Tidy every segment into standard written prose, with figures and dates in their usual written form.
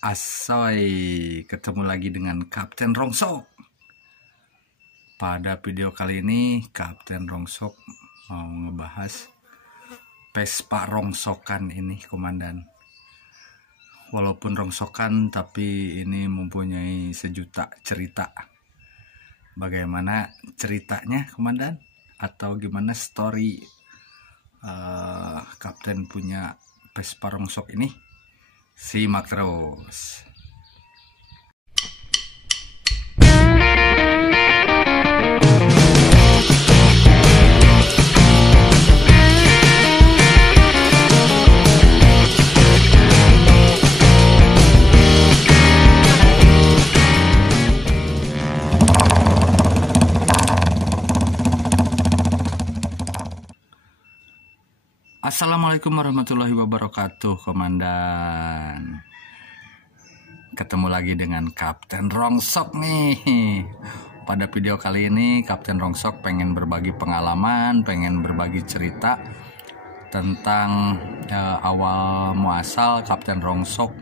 Asoy, ketemu lagi dengan Kapten Rongsok. Pada video kali ini Kapten Rongsok mau ngebahas Vespa rongsokan ini, komandan. Walaupun rongsokan tapi ini mempunyai sejuta cerita. Bagaimana ceritanya, komandan? Atau gimana story Kapten punya Vespa rongsok ini? Simak terus. Assalamualaikum warahmatullahi wabarakatuh, komandan. Ketemu lagi dengan Kapten Rongsok nih. Pada video kali ini Kapten Rongsok pengen berbagi pengalaman, pengen berbagi cerita tentang awal muasal Kapten Rongsok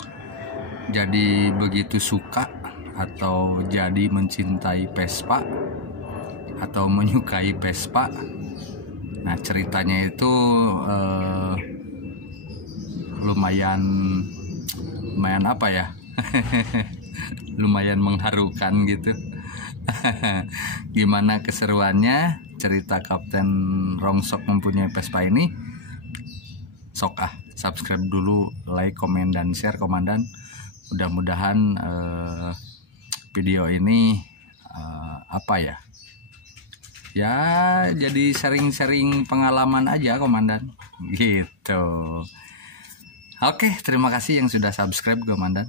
jadi begitu suka atau jadi mencintai Vespa atau menyukai Vespa. Nah, ceritanya itu lumayan apa ya? Lumayan mengharukan gitu. Gimana keseruannya cerita Kapten Rongsok mempunyai Vespa ini? Sok subscribe dulu, like, komen, dan share, komandan. Mudah-mudahan video ini ya jadi sharing-sharing pengalaman aja, komandan, gitu. Oke, terima kasih yang sudah subscribe, komandan.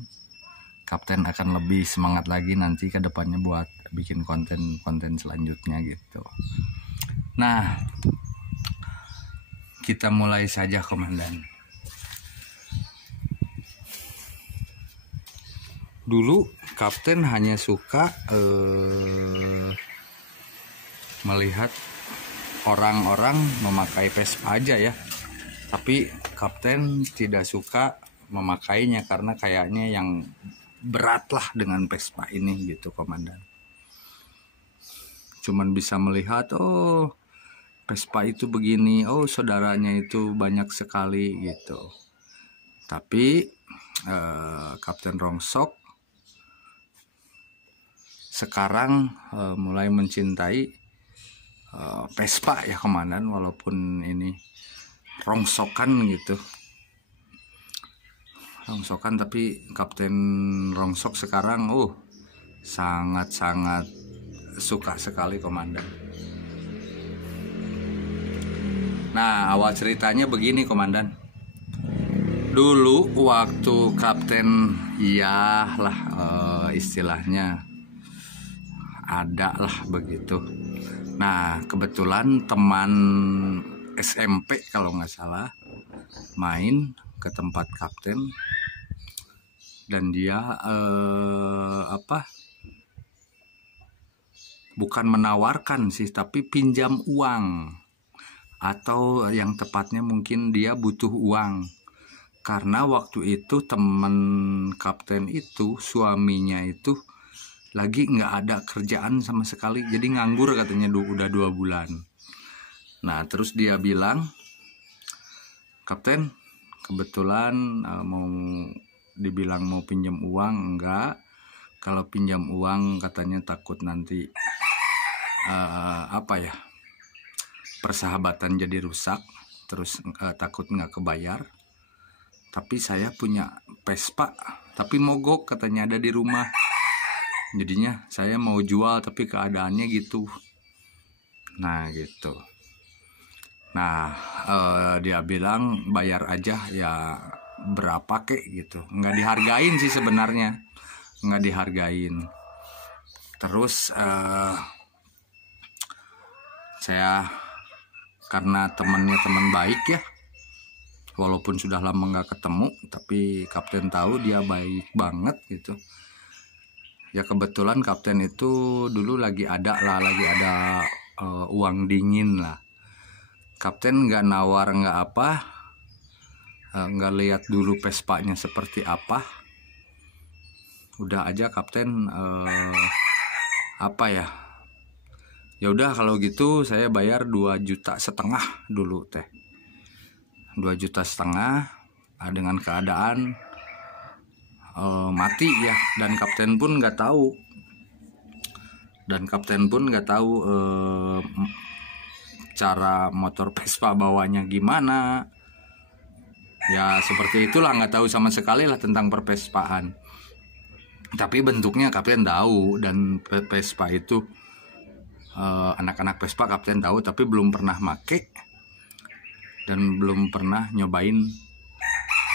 Kapten akan lebih semangat lagi nanti ke depannya buat bikin konten selanjutnya gitu. Nah, kita mulai saja, komandan. Dulu Kapten hanya suka melihat orang-orang memakai Vespa aja ya, tapi Kapten tidak suka memakainya karena kayaknya yang berat lah dengan Vespa ini gitu, komandan. Cuman bisa melihat, oh Vespa itu begini, oh saudaranya itu banyak sekali gitu. Tapi Kapten Rongsok sekarang mulai mencintai Vespa ya, komandan, walaupun ini rongsokan gitu. Rongsokan, tapi Kapten Rongsok sekarang sangat-sangat suka sekali, komandan. Nah, awal ceritanya begini, komandan. Dulu waktu Kapten istilahnya ada lah begitu. Nah, kebetulan teman SMP kalau nggak salah main ke tempat Kapten dan dia bukan menawarkan sih, tapi pinjam uang, atau yang tepatnya mungkin dia butuh uang karena waktu itu teman Kapten itu suaminya itu lagi nggak ada kerjaan sama sekali, jadi nganggur katanya udah 2 bulan. Nah, terus dia bilang, Kapten, kebetulan dibilang mau pinjam uang. Enggak, kalau pinjam uang katanya takut nanti persahabatan jadi rusak, terus takut nggak kebayar. Tapi saya punya Vespa tapi mogok katanya, ada di rumah. Jadinya saya mau jual tapi keadaannya gitu. Nah gitu. Nah dia bilang bayar aja ya berapa kek gitu. Nggak dihargain sih sebenarnya, nggak dihargain. Terus saya karena temannya teman baik ya, walaupun sudah lama nggak ketemu, tapi Kapten tahu dia baik banget gitu. Ya kebetulan Kapten itu dulu lagi ada uang dingin lah. Kapten nggak nawar nggak apa, nggak lihat dulu Vespanya seperti apa. udah aja kapten, apa ya, ya udah kalau gitu saya bayar 2,5 juta dulu teh, 2,5 juta dengan keadaan mati ya, dan kapten pun nggak tahu, cara motor Vespa bawanya gimana ya, seperti itulah, nggak tahu sama sekali lah tentang pervespaan. Tapi bentuknya kapten tahu, dan Vespa itu anak-anak Vespa kapten tahu, tapi belum pernah make dan belum pernah nyobain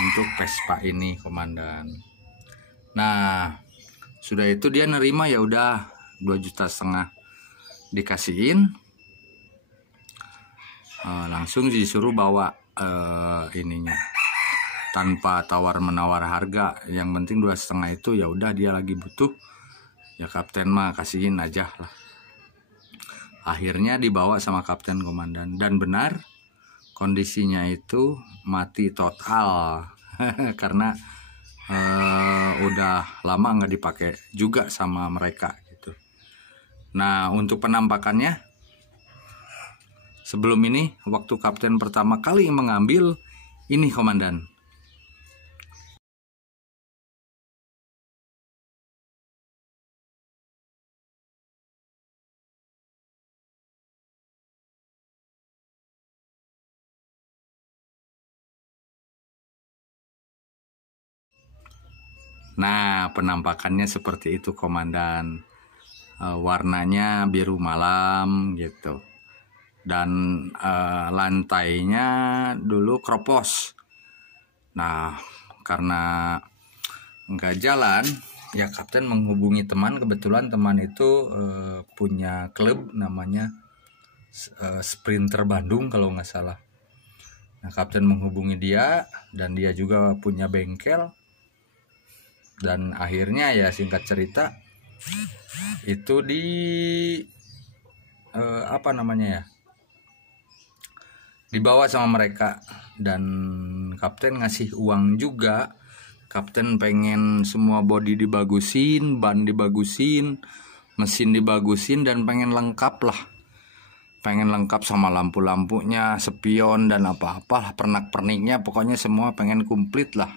untuk Vespa ini, komandan. Nah, sudah itu dia nerima, ya udah 2,5 juta dikasihin, langsung disuruh bawa ininya, tanpa tawar menawar harga. Yang penting 2,5 itu ya udah, dia lagi butuh ya, kapten mah kasihin aja lah. Akhirnya dibawa sama kapten, komandan, dan benar kondisinya itu mati total karena udah lama nggak dipakai juga sama mereka gitu. Nah, untuk penampakannya sebelum ini, waktu kapten pertama kali mengambil ini, komandan. Nah, penampakannya seperti itu, komandan. Warnanya biru malam gitu, dan lantainya dulu kropos. Nah, karena nggak jalan ya, kapten menghubungi teman. Kebetulan teman itu punya klub namanya Sprinter Bandung kalau nggak salah. Nah, kapten menghubungi dia, dan dia juga punya bengkel. Dan akhirnya ya, singkat cerita, itu apa namanya ya, dibawa sama mereka, dan kapten ngasih uang juga. Kapten pengen semua bodi dibagusin, ban dibagusin, mesin dibagusin, dan pengen lengkap lah, pengen lengkap sama lampu-lampunya, spion, dan apa-apa, pernak-perniknya, pokoknya semua pengen komplit lah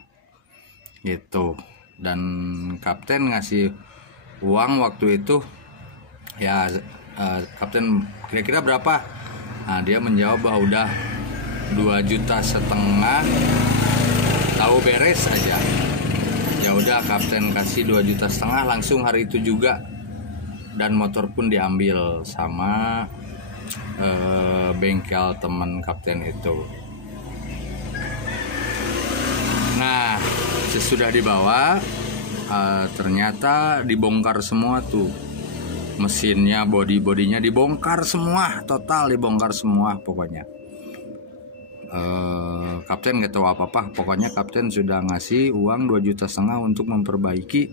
gitu. Dan kapten ngasih uang waktu itu ya, kapten kira-kira berapa? Nah, dia menjawab bahwa udah 2,5 juta, tahu beres aja. Ya udah, kapten kasih 2,5 juta langsung hari itu juga, dan motor pun diambil sama bengkel teman kapten itu. Nah, sesudah dibawa, ternyata dibongkar semua tuh, mesinnya, bodinya dibongkar semua, total dibongkar semua pokoknya. Kapten gak tahu apa-apa, pokoknya kapten sudah ngasih uang 2,5 juta untuk memperbaiki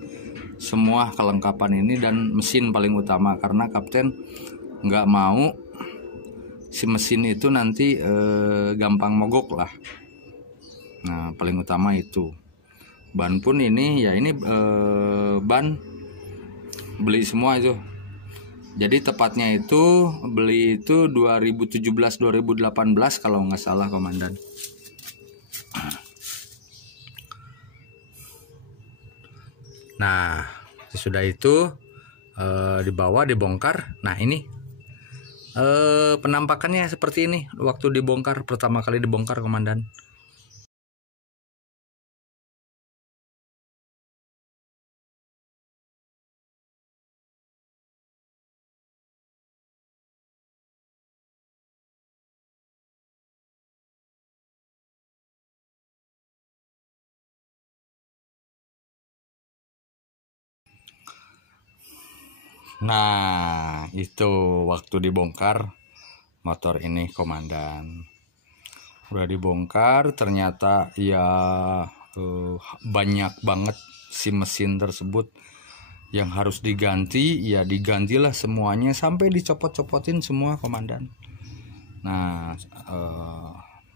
semua kelengkapan ini, dan mesin paling utama, karena kapten nggak mau si mesin itu nanti gampang mogok lah. Nah, paling utama itu. Ban pun ini ya, ini ban beli semua itu. Jadi tepatnya itu beli itu 2017-2018 kalau nggak salah, komandan. Nah, sesudah itu dibawa, dibongkar. Nah, ini penampakannya seperti ini waktu dibongkar, pertama kali dibongkar, komandan. Nah, itu waktu dibongkar motor ini, komandan. Udah dibongkar, ternyata ya banyak banget si mesin tersebut yang harus diganti. Ya digantilah semuanya, sampai dicopot-copotin semua, komandan. Nah,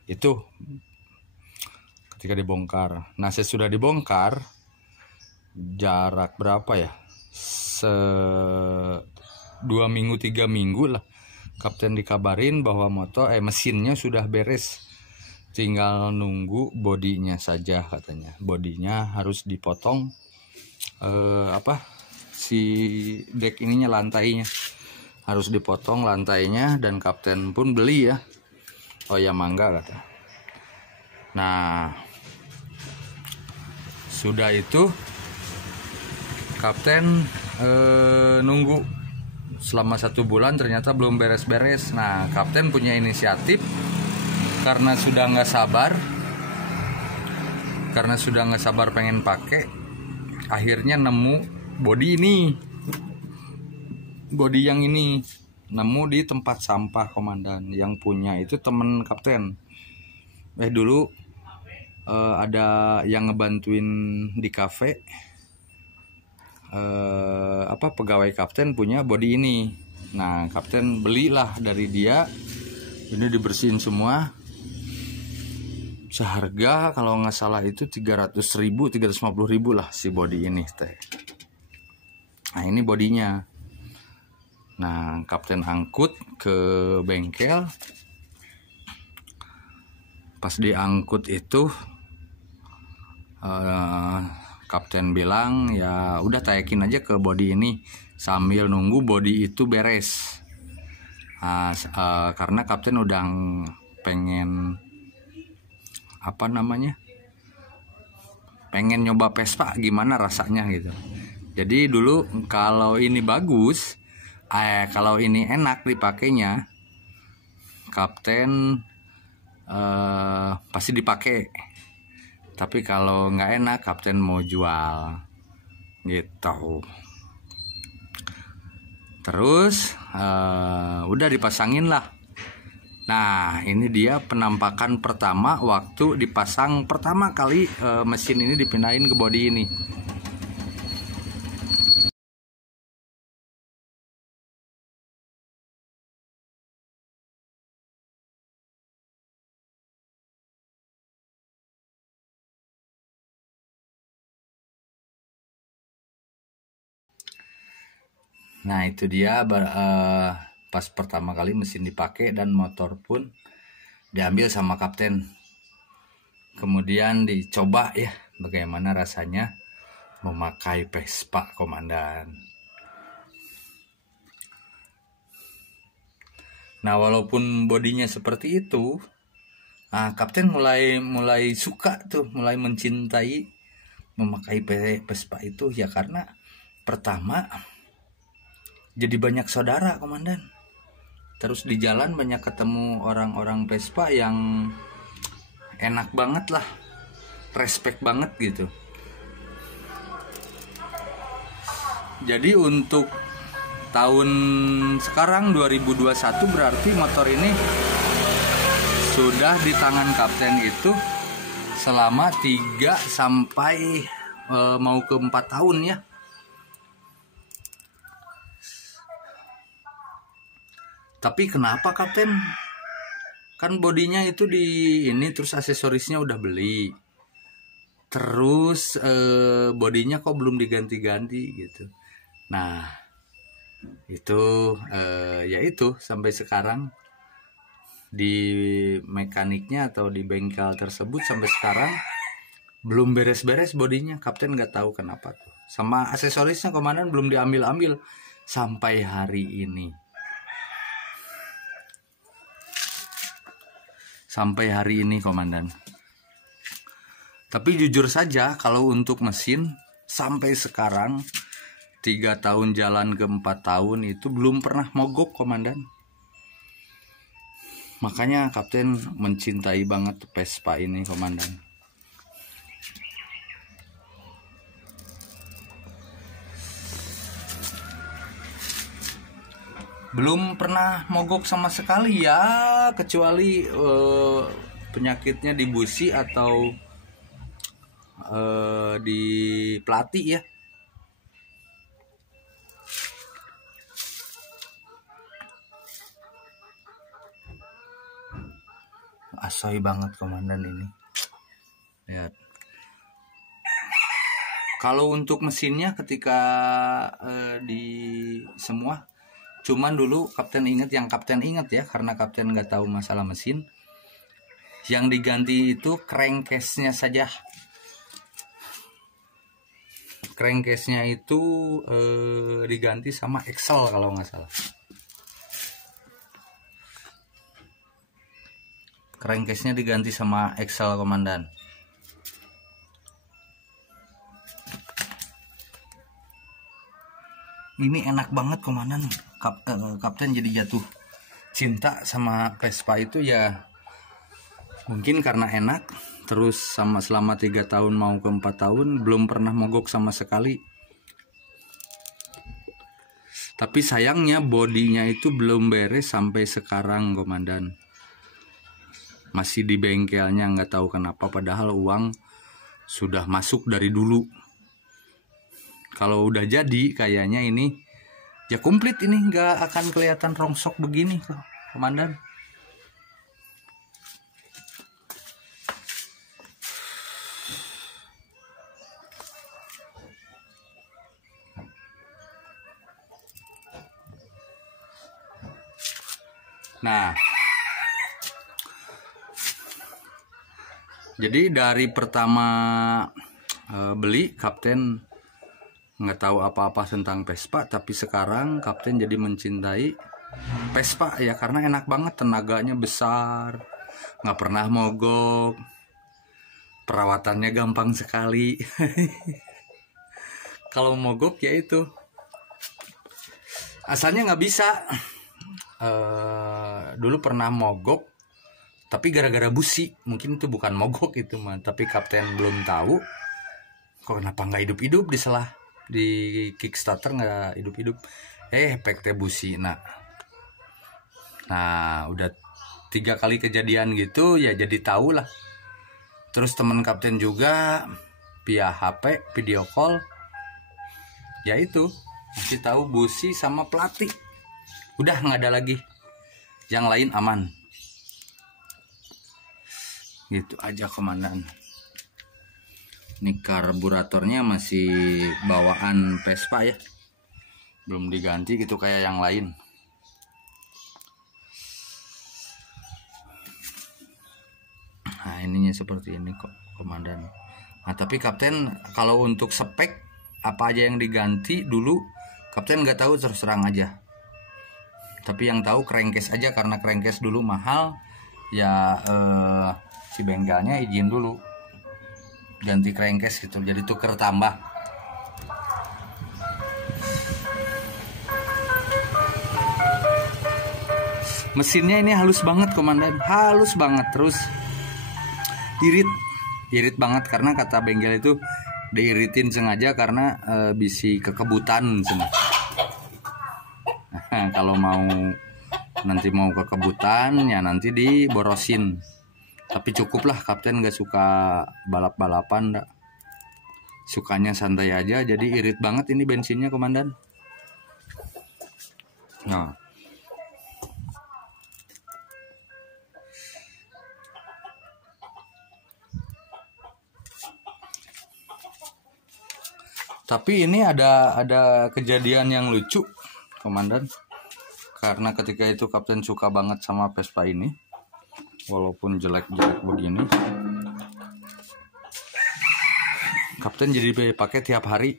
itu ketika dibongkar. Nah, sesudah dibongkar, jarak berapa ya, 2 minggu 3 minggu lah, kapten dikabarin bahwa mesinnya sudah beres, tinggal nunggu bodinya saja katanya. Bodinya harus dipotong, si dek ininya, lantainya harus dipotong lantainya, dan kapten pun beli ya. Oh ya, mangga kata. Nah, sudah itu kapten nunggu selama 1 bulan, ternyata belum beres-beres. Nah, kapten punya inisiatif karena sudah nggak sabar pengen pakai, akhirnya nemu body yang ini nemu di tempat sampah, komandan. Yang punya itu temen kapten. Dulu ada yang ngebantuin di kafe, pegawai kapten punya body ini. Nah, kapten belilah dari dia. Ini dibersihin semua, seharga kalau nggak salah itu 300.000, 350.000 lah si body ini teh. Nah, ini bodinya. Nah, kapten angkut ke bengkel. Pas diangkut itu kapten bilang, ya udah tayakin aja ke body ini sambil nunggu body itu beres. Karena kapten udah pengen pengen nyoba Vespa gimana rasanya gitu. Jadi dulu kalau ini bagus, kalau ini enak dipakainya, kapten pasti dipakai. Tapi kalau nggak enak, kapten mau jual gitu. Terus udah dipasangin lah. Nah, ini dia penampakan pertama waktu dipasang pertama kali mesin ini dipindahin ke bodi ini. Nah, itu dia pas pertama kali mesin dipakai dan motor pun diambil sama kapten. Kemudian dicoba ya bagaimana rasanya memakai Vespa, komandan. Nah, walaupun bodinya seperti itu, kapten mulai suka tuh, mulai mencintai memakai Vespa itu ya, karena pertama jadi banyak saudara, komandan. Terus di jalan banyak ketemu orang-orang Vespa yang enak banget lah, respect banget gitu. Jadi untuk tahun sekarang 2021 berarti motor ini sudah di tangan kapten itu selama 3 sampai mau ke 4 tahun ya. Tapi kenapa kapten? Kan bodinya itu di ini, terus aksesorisnya udah beli. Terus bodinya kok belum diganti-ganti gitu. Nah, itu ya itu sampai sekarang di mekaniknya atau di bengkel tersebut sampai sekarang belum beres-beres bodinya. Kapten nggak tahu kenapa tuh. Sama aksesorisnya, komandan, belum diambil-ambil sampai hari ini. Sampai hari ini, komandan. Tapi jujur saja kalau untuk mesin sampai sekarang 3 tahun jalan ke 4 tahun itu belum pernah mogok, komandan. Makanya kapten mencintai banget Vespa ini, komandan. Belum pernah mogok sama sekali ya, kecuali penyakitnya di busi atau di pelati ya. Asoy banget, komandan, ini. Lihat. Kalau untuk mesinnya ketika di semua, cuman dulu kapten ingat ya, karena kapten nggak tahu masalah mesin, yang diganti itu crankcase-nya saja. Crankcase-nya itu diganti sama Excel kalau nggak salah. Crankcase-nya diganti sama Excel, komandan. Ini enak banget, komandan. Kapten jadi jatuh cinta sama Vespa itu ya, mungkin karena enak. Terus selama 3 tahun mau ke 4 tahun belum pernah mogok sama sekali. Tapi sayangnya bodinya itu belum beres sampai sekarang, komandan. Masih di bengkelnya, nggak tahu kenapa, padahal uang sudah masuk dari dulu. Kalau udah jadi kayaknya ini ya komplit, ini nggak akan kelihatan rongsok begini, komandan. Nah, jadi dari pertama beli, kapten nggak tahu apa-apa tentang Vespa, tapi sekarang kapten jadi mencintai Vespa ya, karena enak banget, tenaganya besar, nggak pernah mogok, perawatannya gampang sekali. Kalau mogok ya itu, asalnya nggak bisa. Dulu pernah mogok, tapi gara-gara busi, mungkin itu bukan mogok itu mah, tapi kapten belum tahu kok kenapa nggak hidup-hidup di Kickstarter, nggak hidup-hidup, efek busi. Nah udah 3 kali kejadian gitu ya, jadi tahu lah. Terus teman kapten juga via HP video call, ya itu masih tahu busi sama pelatih, udah nggak ada lagi, yang lain aman. Gitu aja, komandan. Ini karburatornya masih bawaan Vespa ya, belum diganti gitu kayak yang lain. Nah ininya seperti ini kok, komandan. Nah tapi kapten kalau untuk spek apa aja yang diganti dulu, kapten nggak tahu, terus terang aja. Tapi yang tahu crankcase aja, karena crankcase dulu mahal ya, si bengkelnya izin dulu ganti crankcase gitu, jadi tuker tambah. Mesinnya ini halus banget, komandan, halus banget. Terus irit banget, karena kata bengkel itu diiritin sengaja karena bisi kekebutan semua. Kalau nanti mau kekebutan ya nanti diborosin. Tapi cukuplah, kapten gak suka balap-balapan, enggak. Sukanya santai aja, jadi irit banget ini bensinnya, komandan. Nah, tapi ini ada kejadian yang lucu, komandan. Karena ketika itu kapten suka banget sama Vespa ini, walaupun jelek-jelek begini, kapten jadi pakai tiap hari.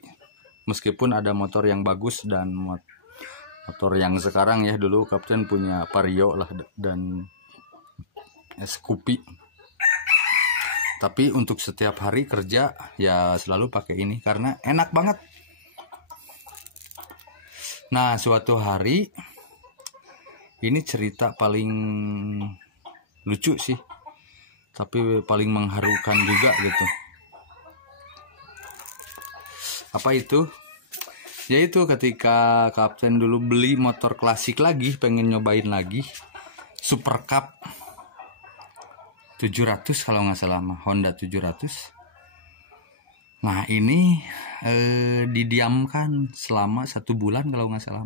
Meskipun ada motor yang bagus dan motor yang sekarang ya, dulu kapten punya Vario lah dan Scoopy. Tapi untuk setiap hari kerja ya selalu pakai ini karena enak banget. Nah suatu hari, ini cerita paling lucu sih, tapi paling mengharukan juga gitu. Apa itu? Yaitu ketika kapten dulu beli motor klasik lagi, pengen nyobain lagi Super Cup 700 kalau nggak salah, Honda 700. Nah ini didiamkan selama 1 bulan kalau nggak salah,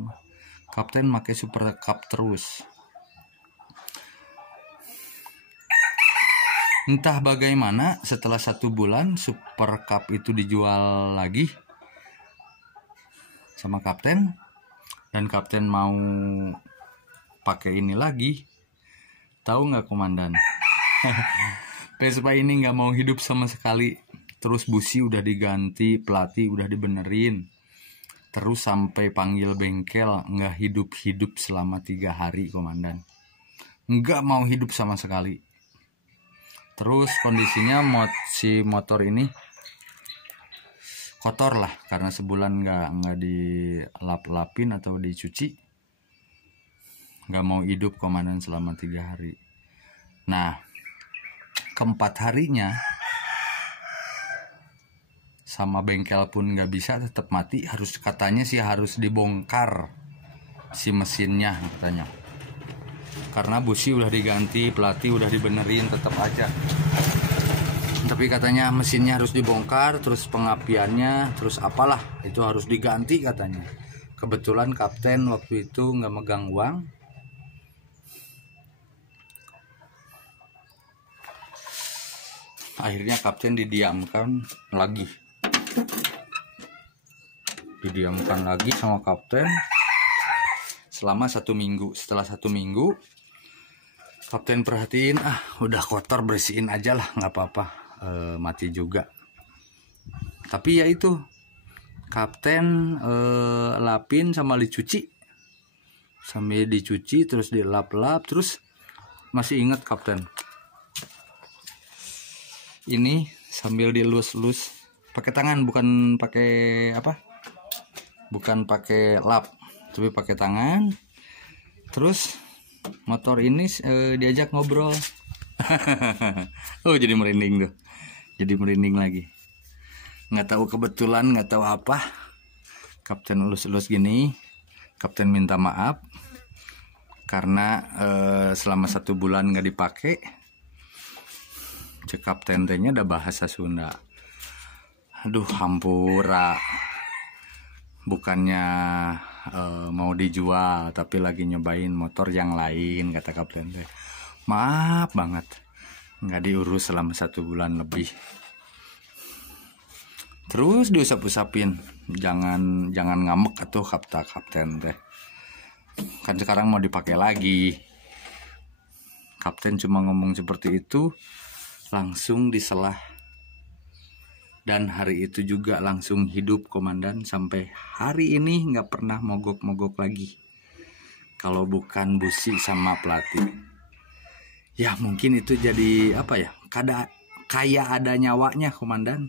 kapten pakai Super Cup terus. Entah bagaimana setelah 1 bulan Super Cup itu dijual lagi sama kapten, dan kapten mau pakai ini lagi. Tahu nggak komandan? Vespa ini nggak mau hidup sama sekali. Terus busi udah diganti, pelatih udah dibenerin, terus sampai panggil bengkel nggak hidup selama 3 hari komandan. Nggak mau hidup sama sekali. Terus kondisinya si motor ini kotor lah, karena sebulan nggak dilap-lapin atau dicuci. Nggak mau hidup komandan selama 3 hari. Nah, keempat harinya sama bengkel pun nggak bisa, tetap mati. Katanya sih harus dibongkar si mesinnya katanya, karena busi udah diganti, pelatih udah dibenerin, tetap aja. Tapi katanya mesinnya harus dibongkar, terus pengapiannya, terus apalah itu harus diganti katanya. Kebetulan kapten waktu itu nggak megang uang. Akhirnya kapten didiamkan lagi sama kapten selama 1 minggu. Setelah 1 minggu kapten perhatiin, udah kotor, bersihin aja lah, nggak apa-apa, mati juga. Tapi ya itu, kapten lapin sama dicuci, sambil dicuci terus dilap-lap. Terus masih ingat kapten ini sambil dilus-lus pakai tangan, bukan pakai lap, tapi pakai tangan. Terus motor ini diajak ngobrol. Oh, jadi merinding tuh, jadi merinding lagi. Nggak tahu kebetulan, nggak tahu apa, kapten elus-elus gini. Kapten minta maaf karena selama 1 bulan nggak dipakai. Cek kapten tehnya ada bahasa Sunda. Aduh, hampura. Bukannya mau dijual, tapi lagi nyobain motor yang lain, kata kapten teh. Maaf banget, nggak diurus selama 1 bulan lebih. Terus diusap-usapin, jangan ngambek atuh, kata kapten teh. Kan sekarang mau dipakai lagi. Kapten cuma ngomong seperti itu, langsung diselah. Dan hari itu juga langsung hidup komandan. Sampai hari ini nggak pernah mogok-mogok lagi, kalau bukan busi sama pelatih. Ya mungkin itu jadi apa ya, kayak ada nyawanya komandan.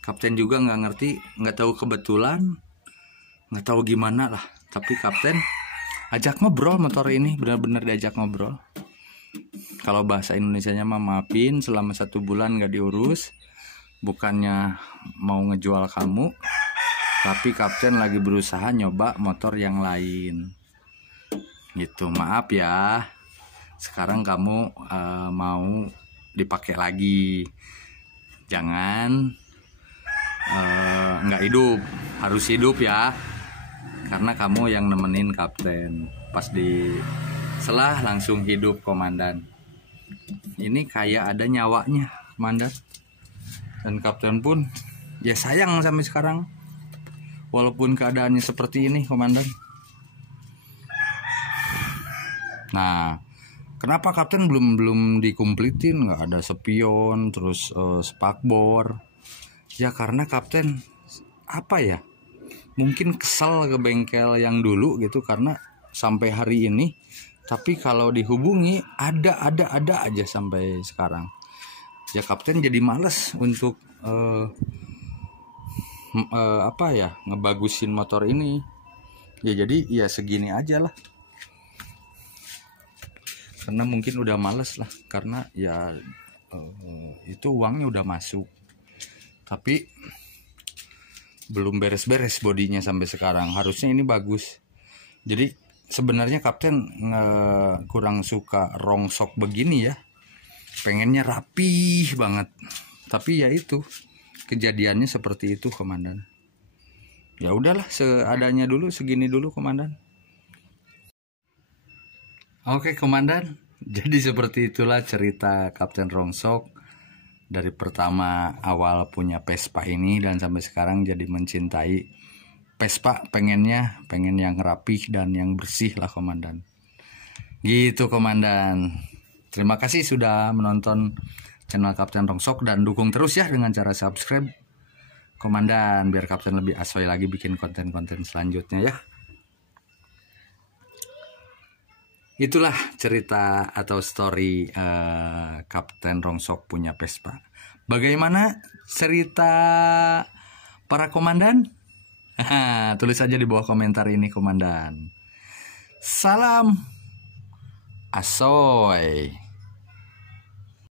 Kapten juga nggak ngerti, nggak tahu kebetulan, nggak tahu gimana lah. Tapi kapten ajak ngobrol motor ini, benar-benar diajak ngobrol. Kalau bahasa Indonesianya mah maafin, selama 1 bulan nggak diurus. Bukannya mau ngejual kamu, tapi kapten lagi berusaha nyoba motor yang lain. Gitu, maaf ya. Sekarang kamu mau dipakai lagi. Jangan nggak hidup, harus hidup ya. Karena kamu yang nemenin kapten. Pas di selah langsung hidup komandan. Ini kayak ada nyawanya komandan. Dan kapten pun ya sayang sampai sekarang, walaupun keadaannya seperti ini komandan. Nah, kenapa kapten belum dikumplitin? Nggak ada spion, terus spakbor. Ya karena kapten apa ya, mungkin kesal ke bengkel yang dulu gitu, karena sampai hari ini. Tapi kalau dihubungi ada aja sampai sekarang. Ya kapten jadi males untuk ngebagusin motor ini. Ya jadi ya segini aja lah. Karena mungkin udah males lah, karena ya itu uangnya udah masuk. Tapi belum beres-beres bodinya sampai sekarang. Harusnya ini bagus. Jadi sebenarnya kapten kurang suka rongsok begini ya. Pengennya rapih banget. Tapi ya itu, kejadiannya seperti itu komandan. Ya udahlah, seadanya dulu, segini dulu komandan. Oke komandan, Jadi seperti itulah cerita Kapten Rongsok dari pertama awal punya Vespa ini dan sampai sekarang jadi mencintai Vespa, pengen yang rapih dan yang bersih lah komandan. Gitu komandan. Terima kasih sudah menonton channel Kapten Rongsok dan dukung terus ya dengan cara subscribe komandan biar Kapten lebih asoy lagi bikin konten-konten selanjutnya ya. Itulah cerita atau story Kapten Rongsok punya Vespa. Bagaimana cerita para komandan? Tulis saja di bawah komentar ini komandan. Salam asoy.